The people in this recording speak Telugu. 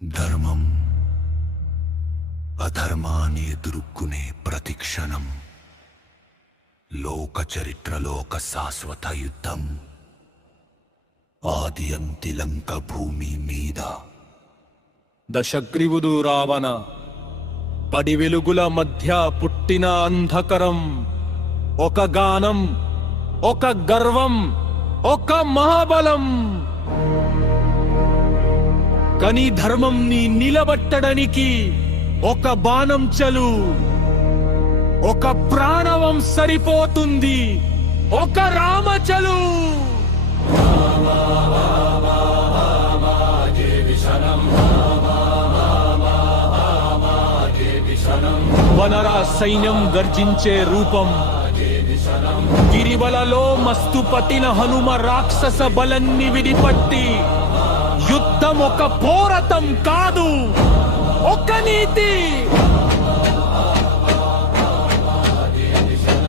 ధర్మం అధర్మాన్ని ఎదుర్కొనే ప్రతిక్షణం లోక చరిత్రలో ఒక శాశ్వత యుద్ధం. ఆది అంతి లంక భూమి మీద దశగ్రీవుడు రావణ పడి వెలుగుల మధ్య పుట్టిన అంధకరం. ఒక గానం, ఒక గర్వం, ఒక మహాబలం. కని ధర్మంని నిలబట్టడానికి ఒక బాణం చలు, ఒక ప్రాణవం సరిపోతుంది, ఒక రామచలు. వనర సైన్యం గర్జించే రూపం. గిరివలలో మస్తు పట్టిన హనుమ రాక్షస బలన్ని విడిపట్టి యుద్ధం ఒక పోరాటం కాదు, ఒక నీతి.